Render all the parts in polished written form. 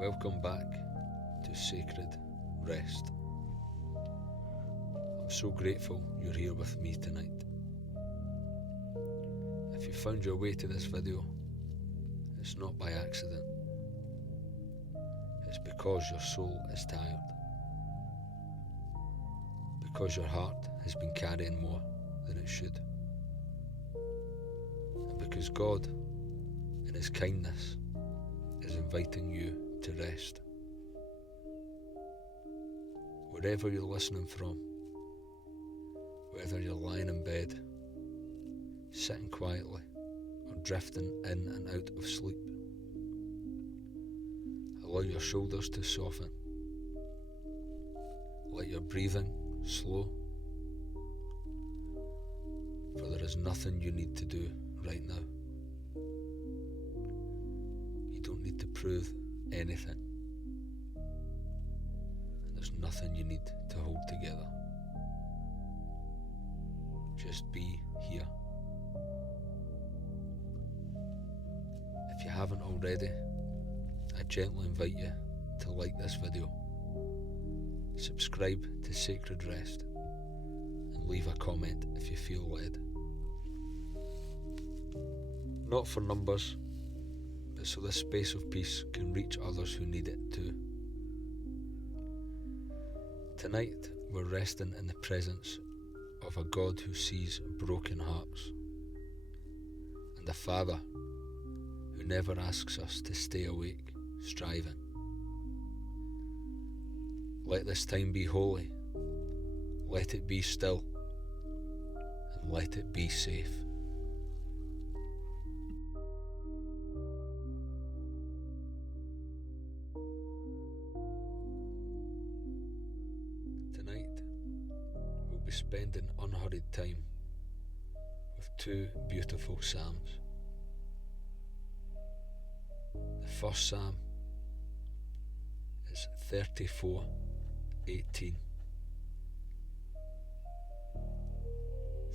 Welcome back to Sacred Rest. I'm so grateful you're here with me tonight. If you found your way to this video, it's not by accident. It's because your soul is tired. Because your heart has been carrying more than it should. And because God, in His kindness, is inviting you to rest. Wherever you're listening from, whether you're lying in bed, sitting quietly, or drifting in and out of sleep, allow your shoulders to soften. Let your breathing slow, for there is nothing you need to do right now. You don't need to prove anything, and there's nothing you need to hold together. Just be here. If you haven't already, I gently invite you to like this video, subscribe to Sacred Rest, and leave a comment if you feel led. Not for numbers, but so this space of peace can reach others who need it too. Tonight, we're resting in the presence of a God who sees broken hearts, and a Father who never asks us to stay awake, striving. Let this time be holy, let it be still, and let it be safe. Tonight, we'll be spending unhurried time with two beautiful psalms. The first psalm is 34:18.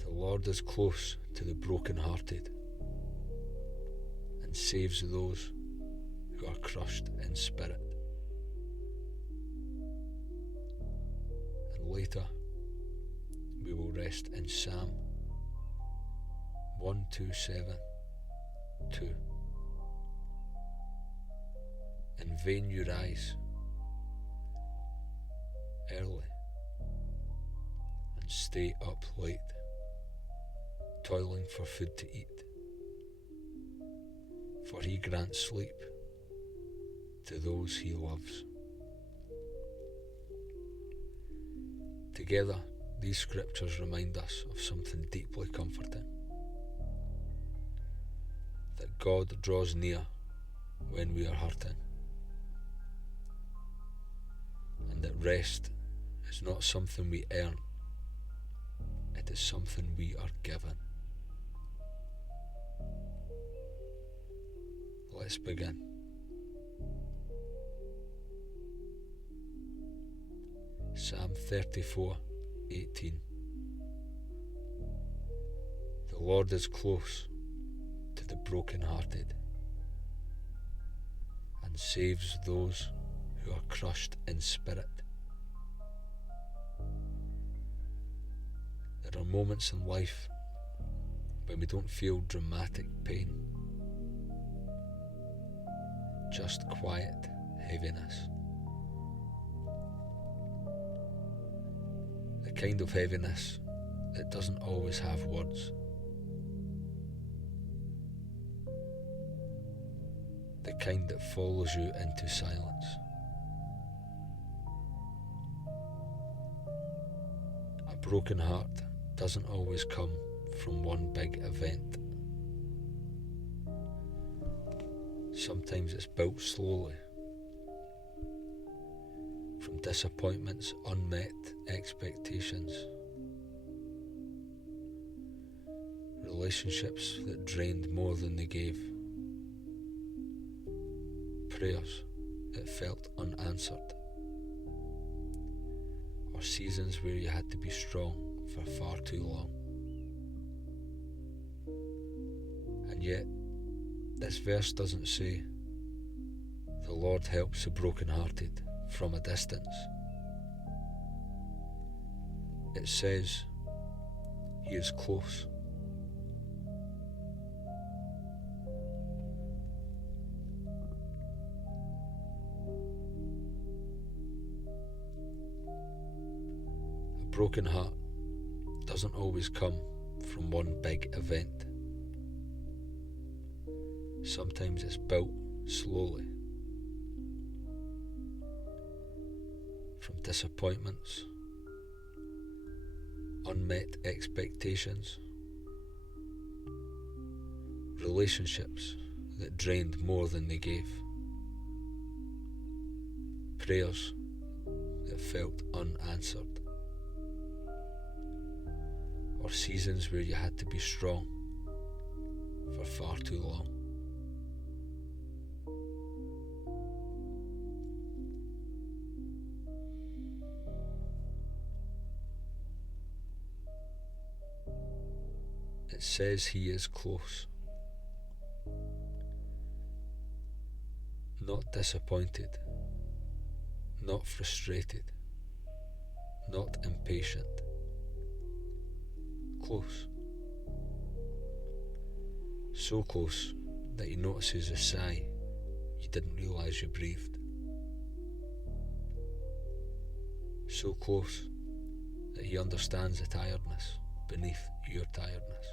The Lord is close to the brokenhearted and saves those who are crushed in spirit. And later we will rest in Psalm 127:2. In vain you rise early and stay up late, toiling for food to eat, for He grants sleep to those He loves. Together, these scriptures remind us of something deeply comforting: that God draws near when we are hurting, and that rest is not something we earn, it is something we are given. Let's begin. Psalm 34:18. The Lord is close to the brokenhearted and saves those who are crushed in spirit. There are moments in life when we don't feel dramatic pain, just quiet heaviness. The kind of heaviness that doesn't always have words. The kind that follows you into silence. A broken heart doesn't always come from one big event. Sometimes it's built slowly, from disappointments, unmet expectations, relationships that drained more than they gave, prayers that felt unanswered, or seasons where you had to be strong for far too long. And yet, this verse doesn't say The Lord helps the brokenhearted from a distance. It says He is close. A broken heart doesn't always come from one big event. Sometimes it's built slowly from disappointments, unmet expectations, relationships that drained more than they gave, prayers that felt unanswered, or seasons where you had to be strong for far too long. It says He is close, not disappointed, not frustrated, not impatient. Close. So close that He notices a sigh you didn't realise you breathed. So close that He understands the tiredness beneath your tiredness.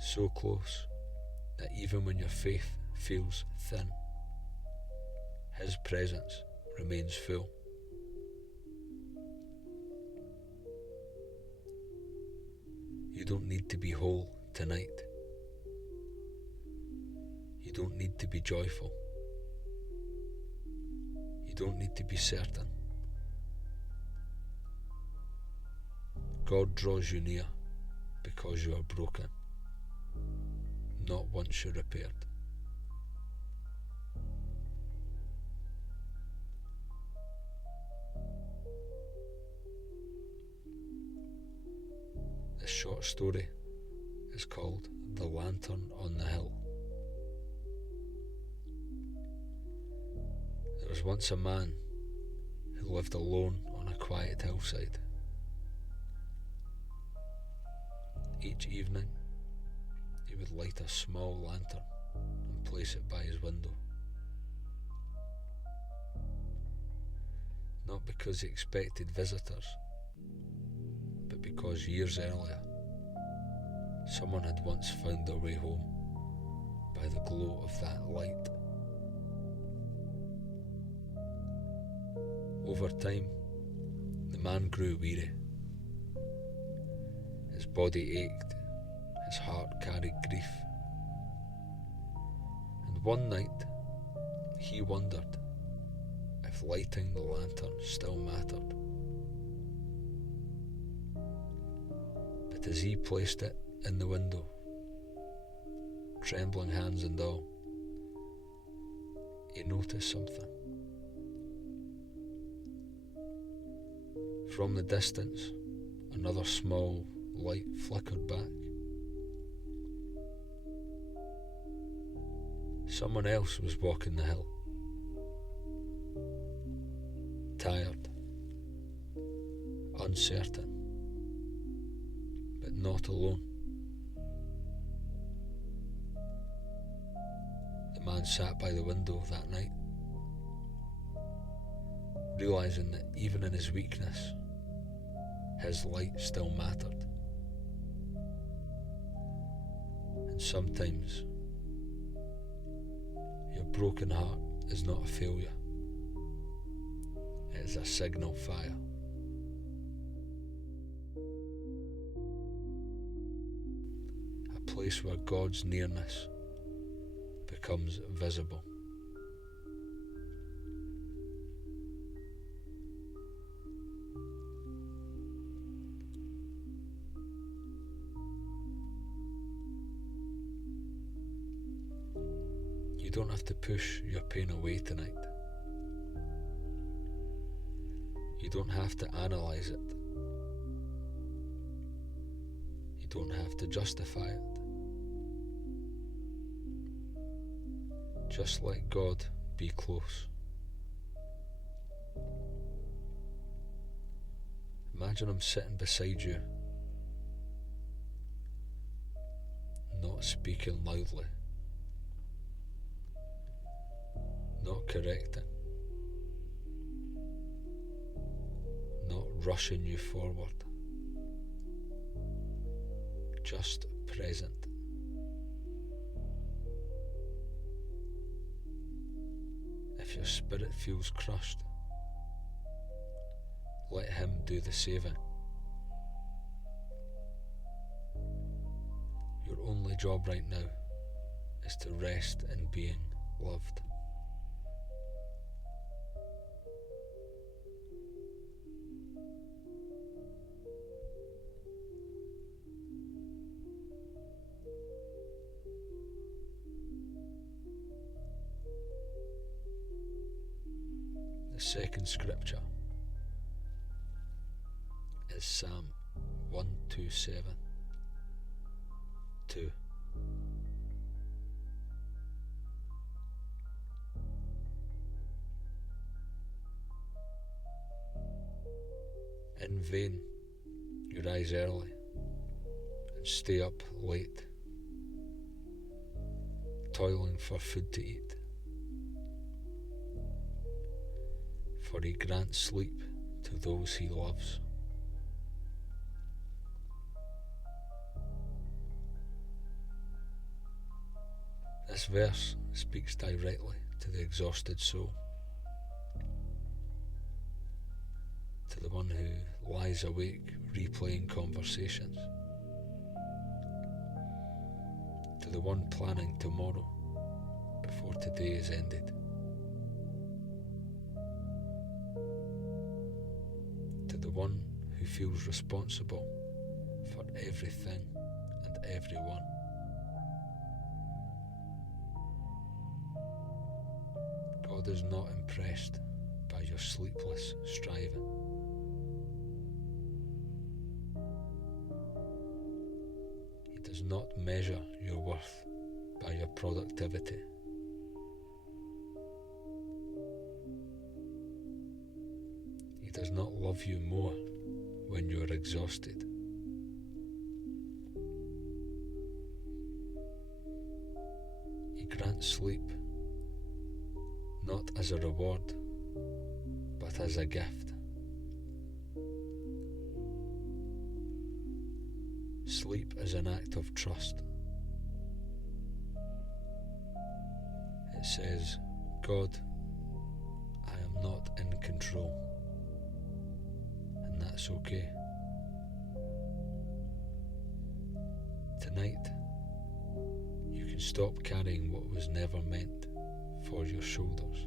So close that even when your faith feels thin, His presence remains full. You don't need to be whole tonight. You don't need to be joyful. You don't need to be certain. God draws you near because you are broken, not once you're repaired. This short story is called The Lantern on the Hill. There was once a man who lived alone on a quiet hillside. Each evening, he would light a small lantern and place it by his window. Not because he expected visitors, but because years earlier, someone had once found their way home by the glow of that light. Over time, the man grew weary. His body ached, his heart carried grief. And one night, he wondered if lighting the lantern still mattered. But as he placed it in the window, trembling hands and all, he noticed something. From the distance, another small light flickered back. Someone else was walking the hill, tired, uncertain, but not alone. The man sat by the window that night, realising that even in his weakness, his light still mattered. And sometimes, your broken heart is not a failure. It is a signal fire. A place where God's nearness becomes visible. You don't have to push your pain away tonight. You don't have to analyse it. You don't have to justify it. Just let God be close. Imagine him sitting beside you, not speaking loudly, not correcting, not rushing you forward, just present. If your spirit feels crushed, let him do the saving. Your only job right now is to rest in being loved. The second scripture is Psalm 127:2. In vain you rise early and stay up late, toiling for food to eat, for he grants sleep to those he loves. This verse speaks directly to the exhausted soul, to the one who lies awake replaying conversations, to the one planning tomorrow before today is ended, to the one who feels responsible for everything and everyone. God is not impressed by your sleepless striving. He does not measure your worth by your productivity. He does not love you more when you are exhausted. He grants sleep not as a reward, but as a gift. Sleep is an act of trust. It says, God, I am not in control, and that's okay. Tonight, you can stop carrying what was never meant for your shoulders.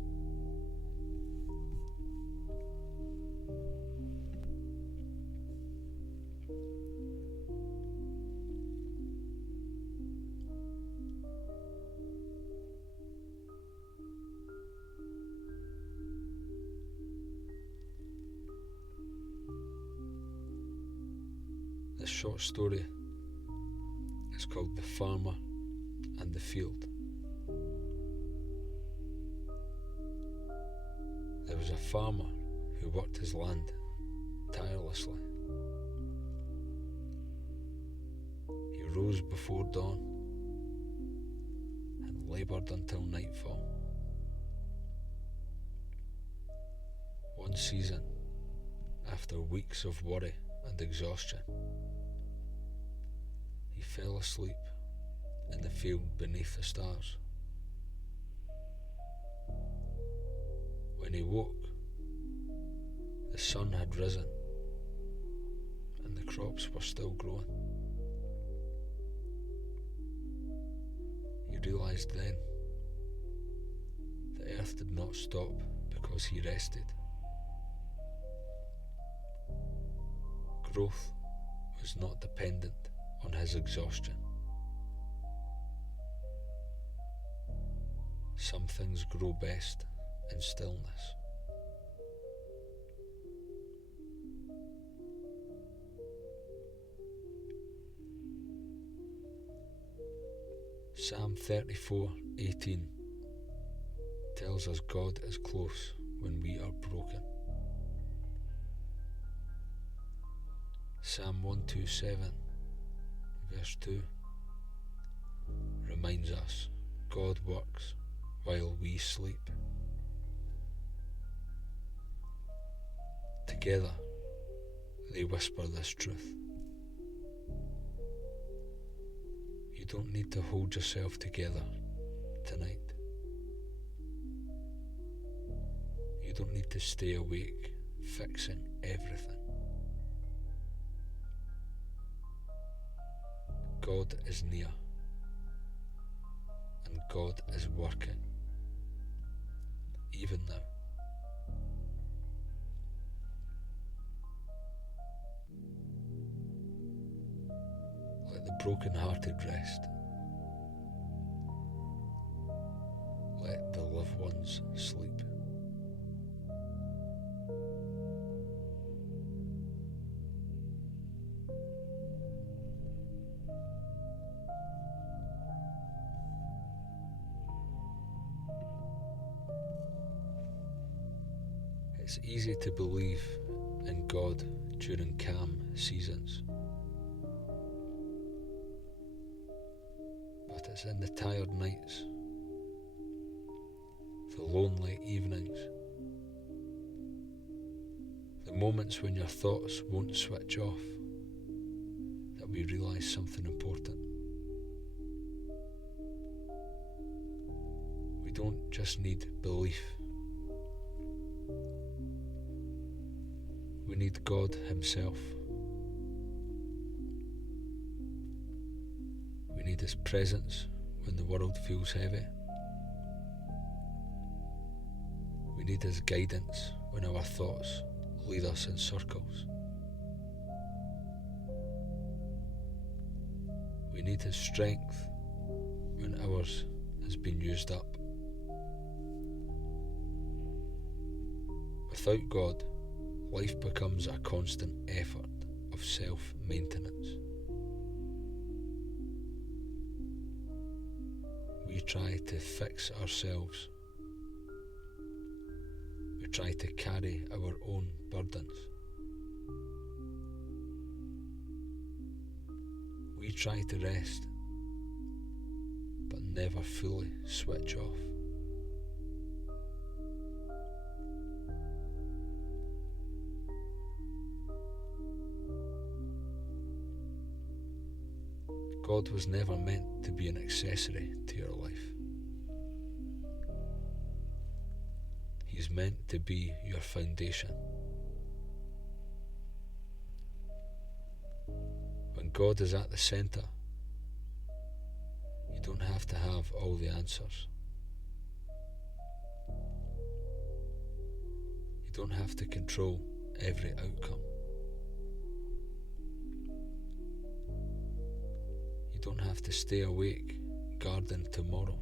This short story is called The Farmer and the Field. There was a farmer who worked his land tirelessly. He rose before dawn and laboured until nightfall. One season, after weeks of worry and exhaustion, he fell asleep in the field beneath the stars. When he woke, the sun had risen and the crops were still growing. He realised then the earth did not stop because he rested. Growth was not dependent on his exhaustion. Some things grow best in stillness. Psalm 34:18 tells us God is close when we are broken. Psalm 127 verse 2 reminds us God works while we sleep. Together they whisper this truth. You don't need to hold yourself together tonight. You don't need to stay awake fixing everything. God is near, and God is working, even now. Let the brokenhearted rest. Let the loved ones sleep. It's easy to believe in God during calm seasons, but it's in the tired nights, the lonely evenings, the moments when your thoughts won't switch off, that we realise something important. We don't just need belief. We need God Himself. We need His presence when the world feels heavy. We need His guidance when our thoughts lead us in circles. We need His strength when ours has been used up. Without God, life becomes a constant effort of self-maintenance. We try to fix ourselves. We try to carry our own burdens. We try to rest, but never fully switch off. God was never meant to be an accessory to your life. He's meant to be your foundation. When God is at the centre, you don't have to have all the answers. You don't have to control every outcome. You don't have to stay awake guarding tomorrow.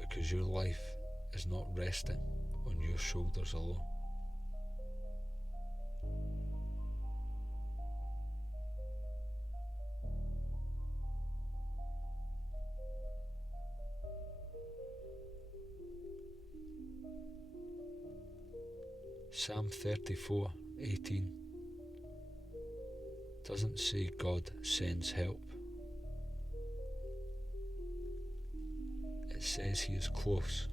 Because your life is not resting on your shoulders alone. Psalm 34:18 doesn't say God sends help. It says He is close.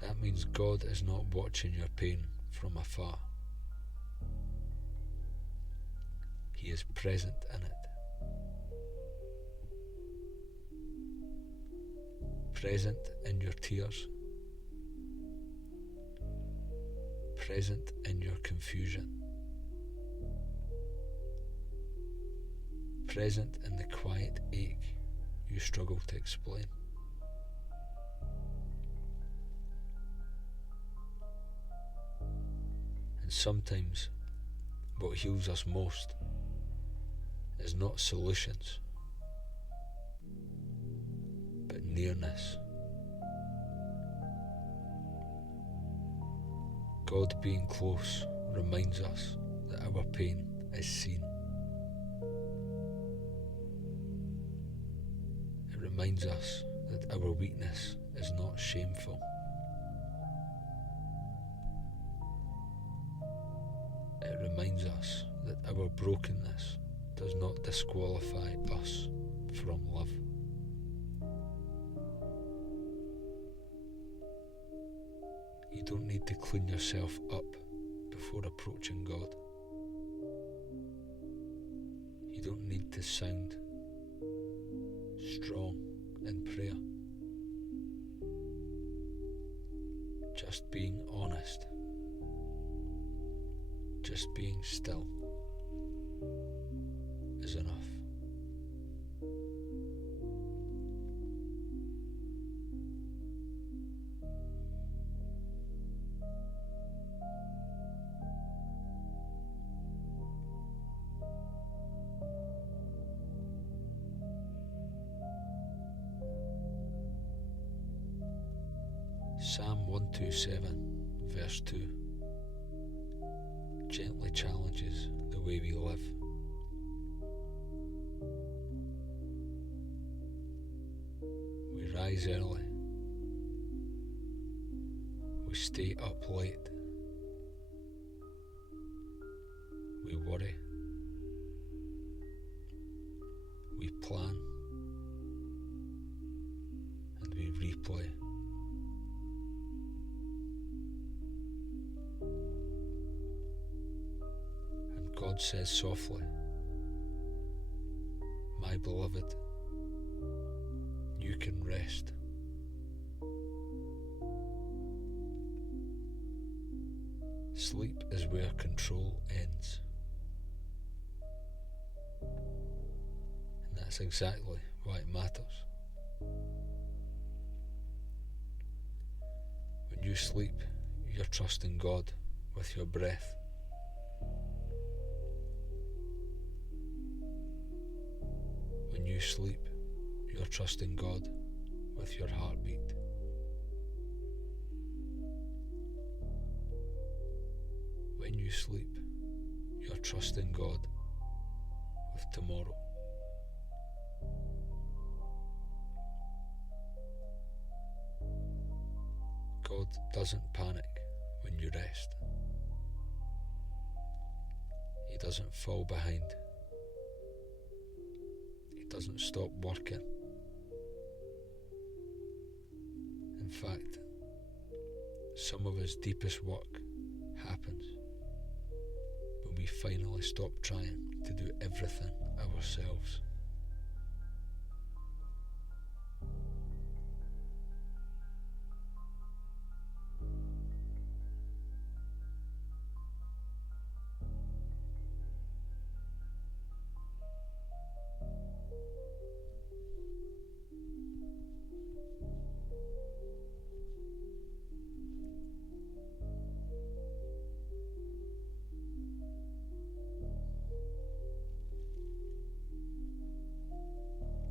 That means God is not watching your pain from afar. He is present in it. Present in your tears. Present in your confusion. Present in the quiet ache you struggle to explain. And sometimes what heals us most is not solutions, but nearness. God being close reminds us that our pain is seen. It reminds us that our weakness is not shameful. It reminds us that our brokenness does not disqualify us from love. You don't need to clean yourself up before approaching God. You don't need to sound strong in prayer. Just being honest, just being still is enough. Psalm 127 verse 2 gently challenges the way we live. We rise early, we stay up late, we worry, we plan, and we replay. God says softly, "My beloved, you can rest." Sleep is where control ends. And that's exactly why it matters. When you sleep, you're trusting God with your breath. When you sleep, you're trusting God with your heartbeat. When you sleep, you're trusting God with tomorrow. God doesn't panic when you rest. He doesn't fall behind. He doesn't stop working. In fact, some of his deepest work happens when we finally stop trying to do everything ourselves.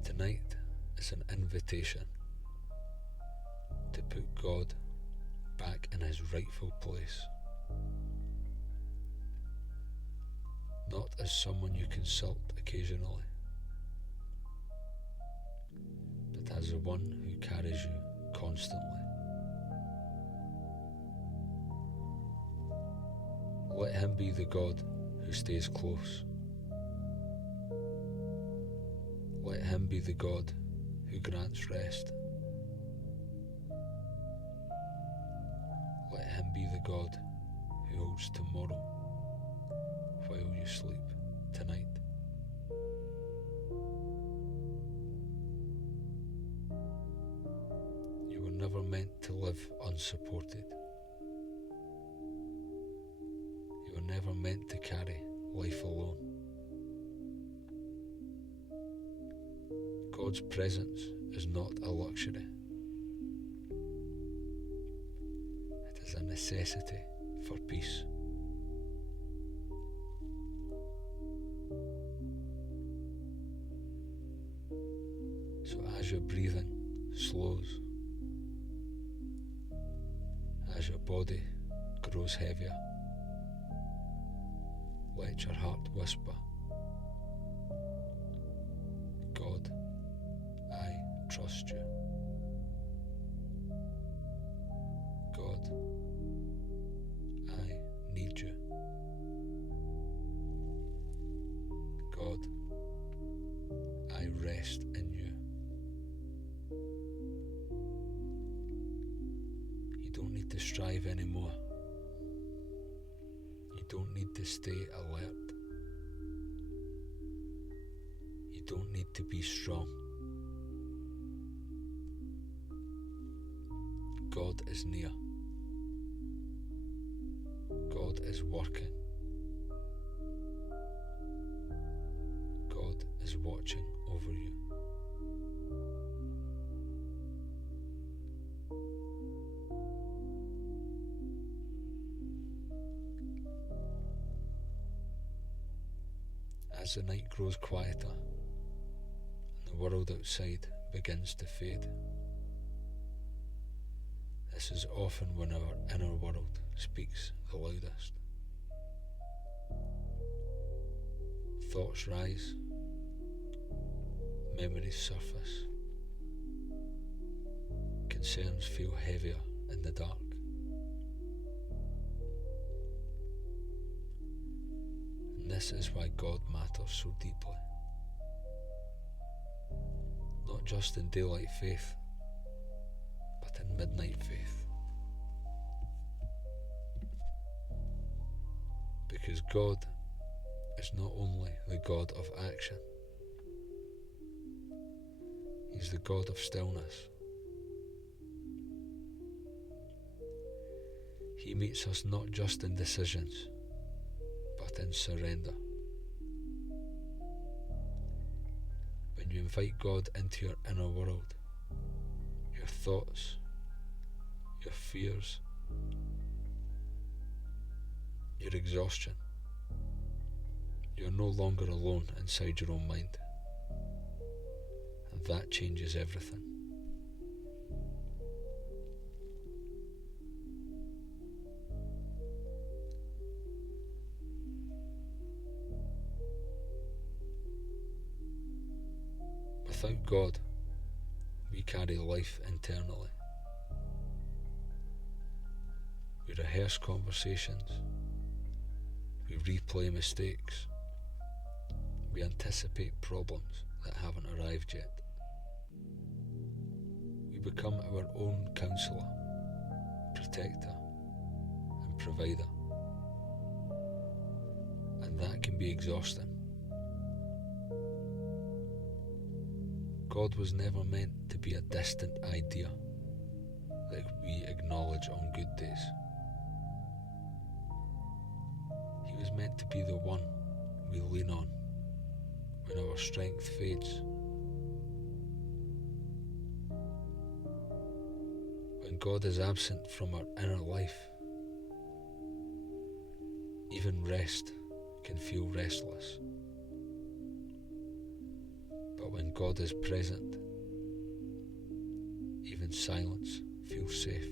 Tonight is an invitation to put God back in his rightful place. Not as someone you consult occasionally, but as the one who carries you constantly. Let him be the God who stays close. Let him be the God who grants rest. Let him be the God who holds tomorrow while you sleep tonight. You were never meant to live unsupported. You were never meant to carry life alone. God's presence is not a luxury. It is a necessity for peace. So as your breathing slows, as your body grows heavier, let your heart whisper, God, I trust you. God, I need you. God, I rest in you. You don't need to strive anymore. You don't need to stay alert. You don't need to be strong. God is near. God is working. God is watching over you. As the night grows quieter and the world outside begins to fade, this is often when our inner world speaks the loudest. Thoughts rise, memories surface, concerns feel heavier in the dark. And this is why God matters so deeply. Not just in daylight faith, but in midnight faith. Because God is not only the God of action, He's the God of stillness. He meets us not just in decisions, but in surrender. When you invite God into your inner world, your thoughts, your fears, your exhaustion, you're no longer alone inside your own mind. And that changes everything. Without God, we carry life internally. We rehearse conversations. We replay mistakes. We anticipate problems that haven't arrived yet. We become our own counsellor, protector, and provider. And that can be exhausting. God was never meant to be a distant idea that we acknowledge on good days. He was meant to be the one we lean on when our strength fades. When God is absent from our inner life, even rest can feel restless. But when God is present, even silence feels safe.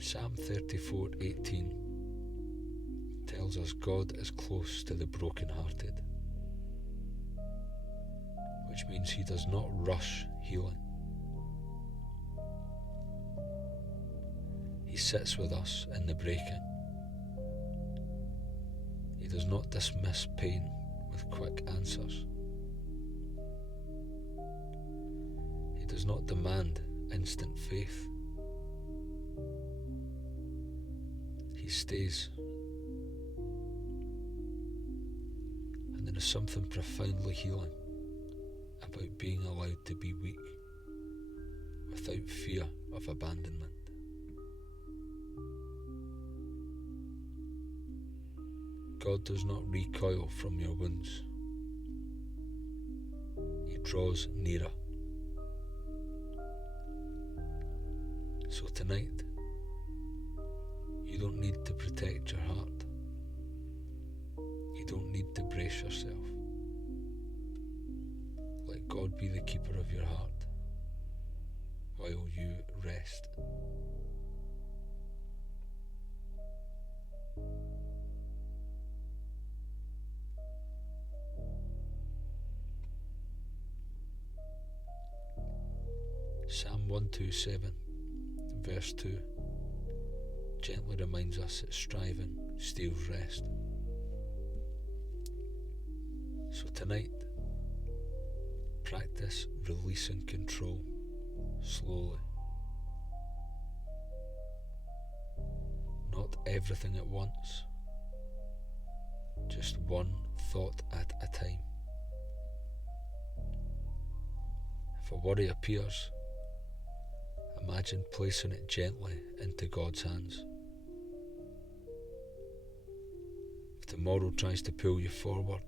Psalm 34:18 tells us God is close to the brokenhearted, which means He does not rush healing. He sits with us in the breaking. He does not dismiss pain with quick answers. He does not demand instant faith. He stays. And there is something profoundly healing about being allowed to be weak without fear of abandonment. God does not recoil from your wounds. He draws nearer. So tonight, you don't need to protect your heart. You don't need to brace yourself. God be the keeper of your heart while you rest. Psalm 127, verse 2, gently reminds us that striving steals rest. So tonight, practice releasing control slowly. Not everything at once, just one thought at a time. If a worry appears, imagine placing it gently into God's hands. If tomorrow tries to pull you forward,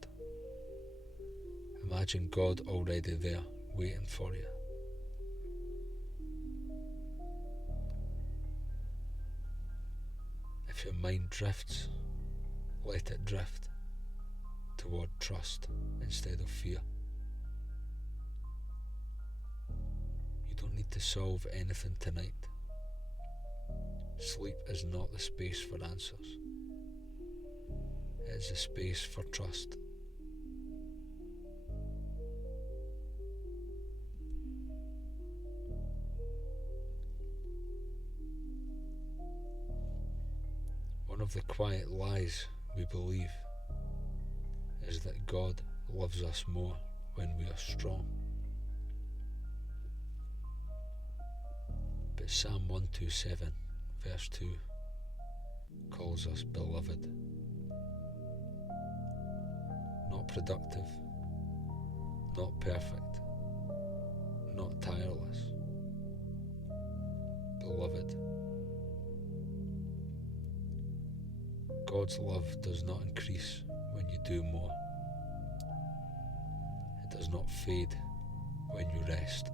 imagine God already there, waiting for you. If your mind drifts, let it drift toward trust instead of fear. You don't need to solve anything tonight. Sleep is not the space for answers. It is a space for trust. One of the quiet lies we believe is that God loves us more when we are strong. But Psalm 127, verse 2, calls us beloved. Not productive, not perfect, not tireless. Beloved. God's love does not increase when you do more. It does not fade when you rest.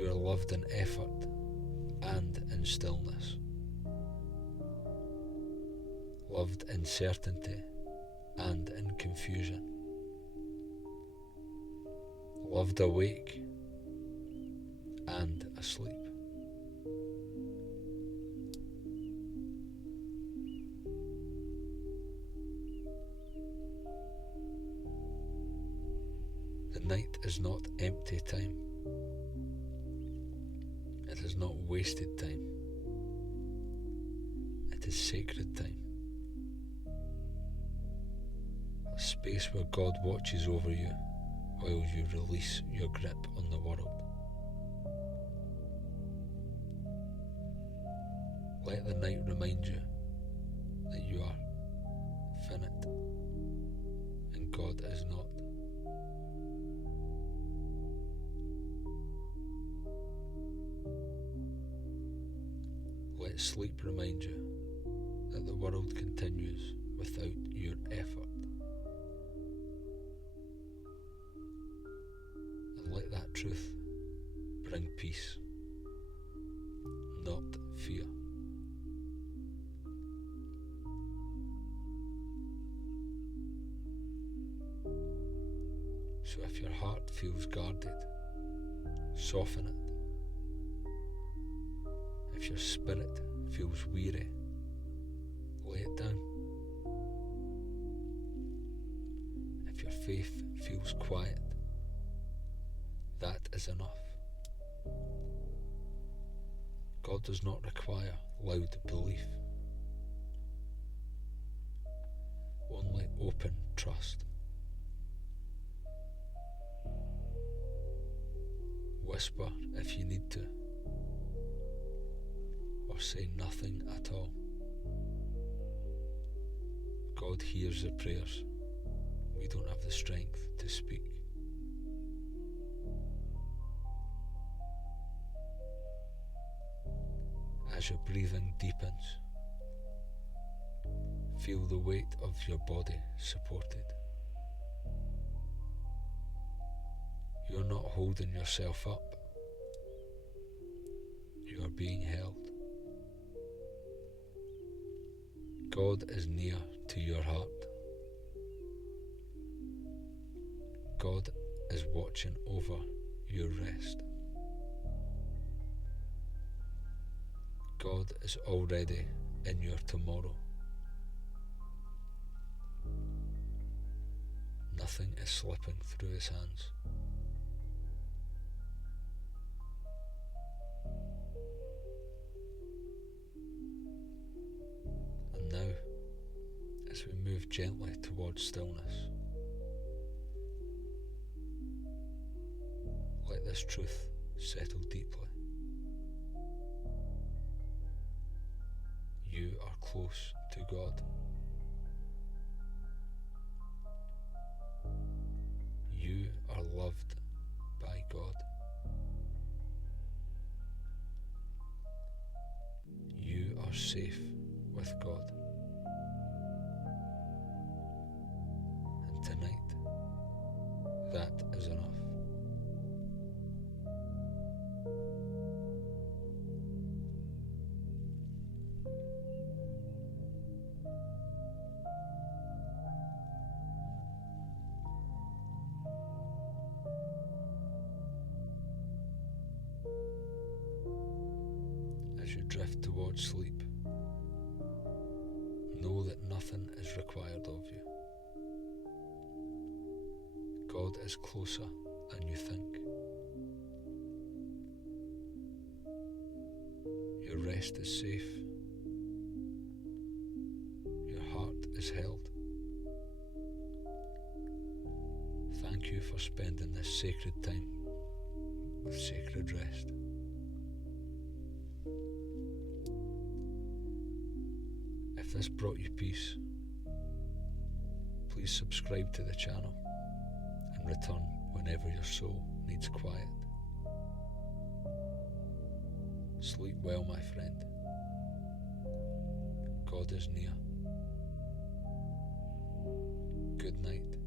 You are loved in effort and in stillness. Loved in certainty and in confusion. Loved awake and asleep. The night is not empty time. It is not wasted time. It is sacred time. A space where God watches over you while you release your grip on the world. Let the night remind you that you are finite and God is not. Let sleep remind you that the world continues without your effort. And let that truth bring peace, not fear. So if your heart feels guarded, soften it. If your spirit feels weary, lay it down. If your faith feels quiet, that is enough. God does not require loud belief, only open trust. Whisper if you need to, or say nothing at all. God hears the prayers. We don't have the strength to speak. As your breathing deepens, feel the weight of your body supported. You're not holding yourself up. You are being held. God is near to your heart. God is watching over your rest. God is already in your tomorrow. Nothing is slipping through his hands. And now, as we move gently towards stillness, let this truth settle deeply. You are close to God. You are loved by God. You are safe with God. And tonight, that is enough. As you drift towards sleep, know that nothing is required of you. God is closer than you think. Your rest is safe. Your heart is held. Thank you for spending this sacred time with sacred rest. If this brought you peace, please subscribe to the channel and return whenever your soul needs quiet. Sleep well, my friend. God is near. Good night.